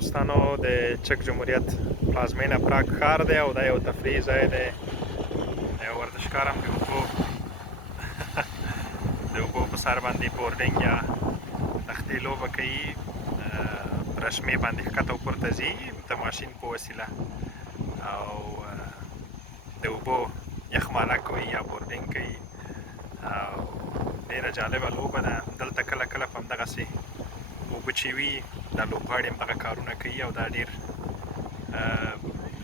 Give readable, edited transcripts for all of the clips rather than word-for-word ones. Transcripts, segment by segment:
دوستانو د چک جمهوریت پلازمینه پراګ ښار دی او دا یو تفریحي ځای دی. یو ورزشکار هم د اوبو په سر باندې بورډینګ یا تختې لوبه کوي، په رشمې باندې ښکته او پورته ځي د ماشین په وسیله او د اوبو یخماله کوي یا بورډینګ کوي او ډېره جالبه لوبه ده. دلته کله کله په همدغسې اوبه چې وي دا لوبغاړي همدغه کارونه کوي او دا ډېر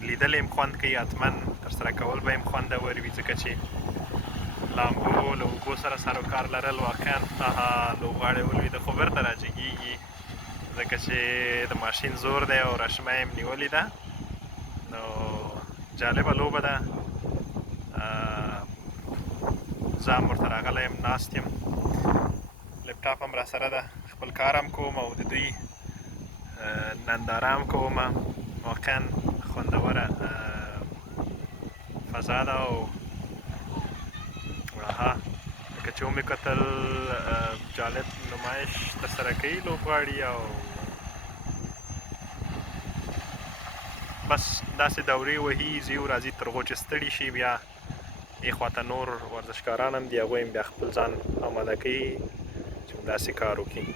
لیدل یې هم خوند کوي، حتما ترسره کول به یې هم خوندور وي ځکه چې لامبو له اوبو سره سروکار لرل واقعا لوبغاړی ولوېده خو بېرته راجګېږي ځکه چې د ماشین زور دی او رشمه یې هم نیولې ده. نو جالبه لوبه ده، زه هم ورته راغلی یم، ناست یم، لپټاپ هم راسره ده، خپل کار هم کوم او د دوی ننداره هم کوم. واقعا خوندوره فضا ده او لکه چې ومې کتل جالب نمایش ترسره کوي لوبغاړي او بس داسې دورې وهي ځي او راځي تر هغو چې ستړي شي. بیا دې خواته نور ورزشکاران هم دي، هغوی هم بیا خپل ځان آماده کوي چې داسې کار وکړي.